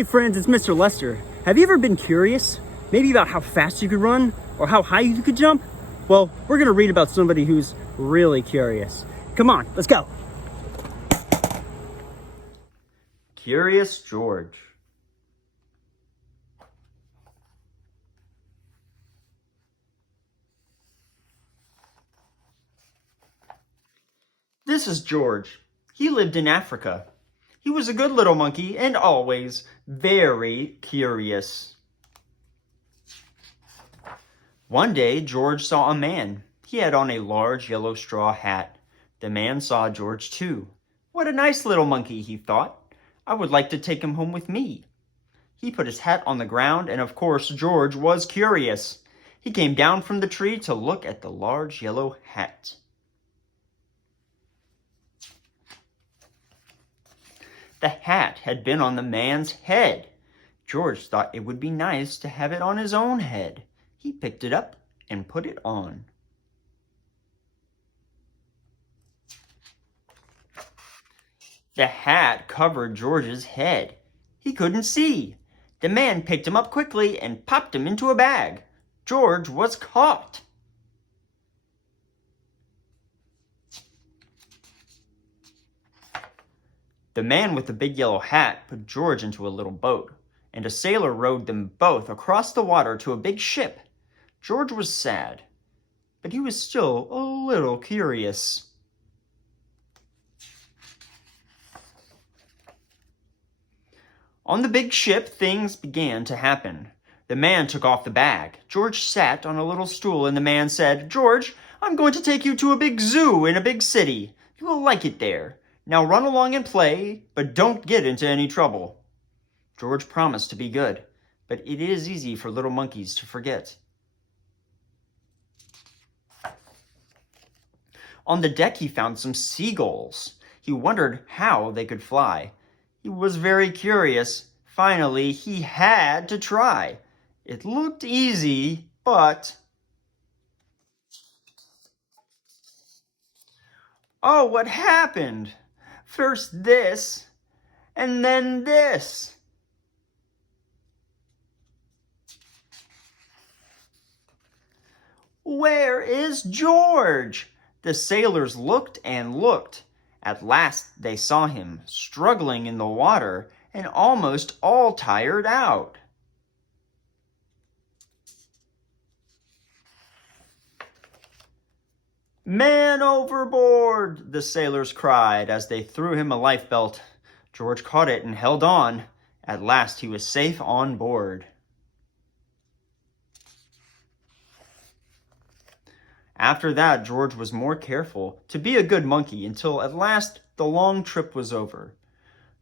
Hey friends, it's Mr. Lester. Have you ever been curious? Maybe about how fast you could run or how high you could jump? Well, we're going to read about somebody who's really curious. Come on, let's go. Curious George. This is George. He lived in Africa. He was a good little monkey and always very curious. One day, George saw a man. He had on a large yellow straw hat. The man saw George too. What a nice little monkey, he thought. I would like to take him home with me. He put his hat on the ground, and of course, George was curious. He came down from the tree to look at the large yellow hat. The hat had been on the man's head. George thought it would be nice to have it on his own head. He picked it up and put it on. The hat covered George's head. He couldn't see. The man picked him up quickly and popped him into a bag. George was caught. The man with the big yellow hat put George into a little boat, and a sailor rowed them both across the water to a big ship. George was sad, but he was still a little curious. On the big ship, things began to happen. The man took off the bag. George sat on a little stool, and the man said, "George, I'm going to take you to a big zoo in a big city. You will like it there. Now run along and play, but don't get into any trouble." George promised to be good, but it is easy for little monkeys to forget. On the deck, he found some seagulls. He wondered how they could fly. He was very curious. Finally, he had to try. It looked easy, but... Oh, what happened? First this, and then this. Where is George? The sailors looked and looked. At last they saw him, struggling in the water and almost all tired out. "Man overboard!" the sailors cried as they threw him a lifebelt. George caught it and held on. At last he was safe on board. After that, George was more careful to be a good monkey until at last the long trip was over.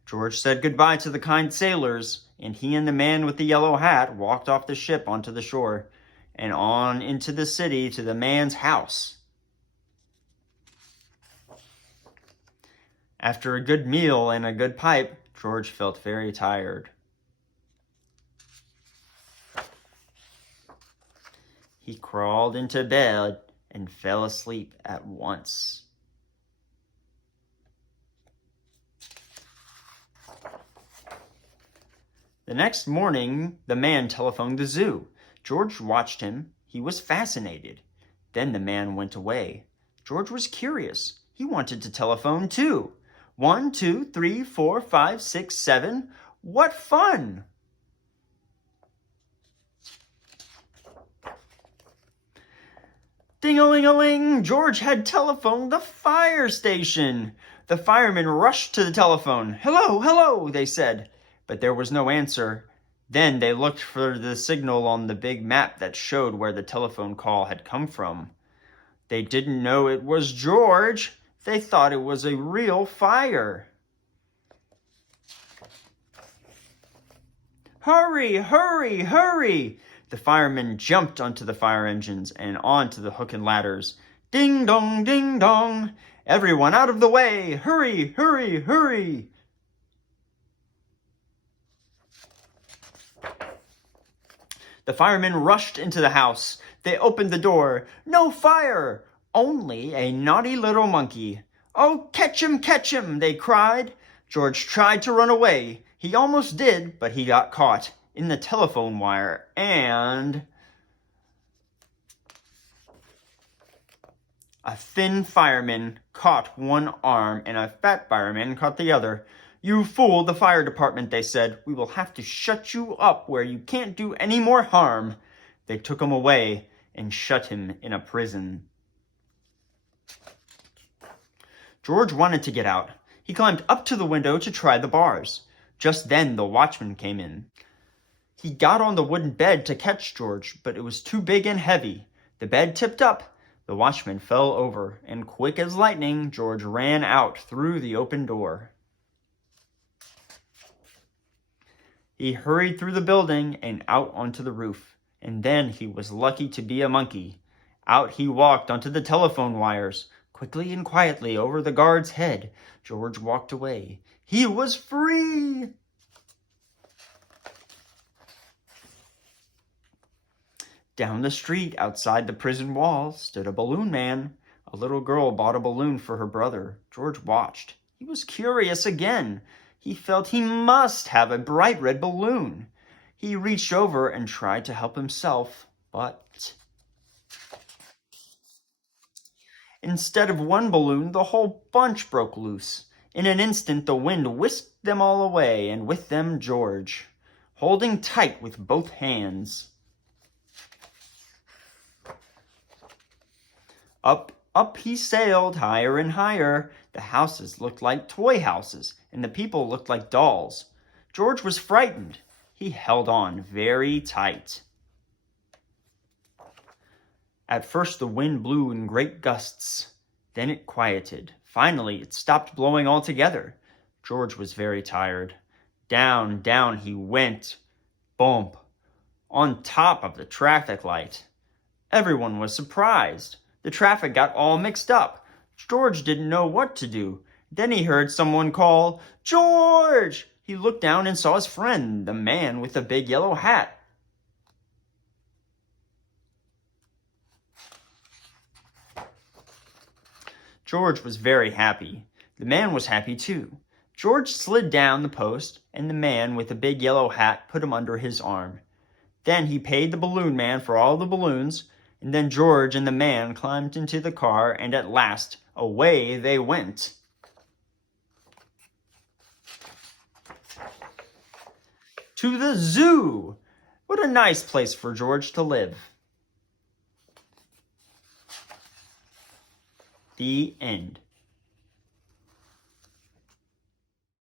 George said goodbye to the kind sailors, and he and the man with the yellow hat walked off the ship onto the shore and on into the city to the man's house. After a good meal and a good pipe, George felt very tired. He crawled into bed and fell asleep at once. The next morning, the man telephoned the zoo. George watched him. He was fascinated. Then the man went away. George was curious. He wanted to telephone too. 1, 2, 3, 4, 5, 6, 7. What fun! Ding-a-ling-a-ling! George had telephoned the fire station. The firemen rushed to the telephone. "Hello, hello," they said, but there was no answer. Then they looked for the signal on the big map that showed where the telephone call had come from. They didn't know it was George. They thought it was a real fire. "Hurry, hurry, hurry!" The firemen jumped onto the fire engines and onto the hook and ladders. "Ding dong, ding dong! Everyone out of the way! Hurry, hurry, hurry!" The firemen rushed into the house. They opened the door. No fire! Only a naughty little monkey. "Oh, catch him, they cried. George tried to run away. He almost did, but he got caught in the telephone wire, and a thin fireman caught one arm, and a fat fireman caught the other. "You fooled the fire department," they said. "We will have to shut you up where you can't do any more harm." They took him away and shut him in a prison. George wanted to get out. He climbed up to the window to try the bars. Just then the watchman came in. He got on the wooden bed to catch George, but it was too big and heavy. The bed tipped up. The watchman fell over, and quick as lightning, George ran out through the open door. He hurried through the building and out onto the roof, and then he was lucky to be a monkey. Out he walked onto the telephone wires. Quickly and quietly over the guard's head, George walked away. He was free! Down the street, outside the prison wall, stood a balloon man. A little girl bought a balloon for her brother. George watched. He was curious again. He felt he must have a bright red balloon. He reached over and tried to help himself, but instead of one balloon, the whole bunch broke loose. In an instant, the wind whisked them all away, and with them George, holding tight with both hands. Up, up he sailed, higher and higher. The houses looked like toy houses, and the people looked like dolls. George was frightened. He held on very tight. At first the wind blew in great gusts. Then it quieted. Finally, it stopped blowing altogether. George was very tired. Down, down he went. Bump! On top of the traffic light. Everyone was surprised. The traffic got all mixed up. George didn't know what to do. Then he heard someone call, "George!" He looked down and saw his friend, the man with the big yellow hat. George was very happy. The man was happy too. George slid down the post, and the man with the big yellow hat put him under his arm. Then he paid the balloon man for all the balloons, and then George and the man climbed into the car, and at last, away they went. To the zoo! What a nice place for George to live. The end.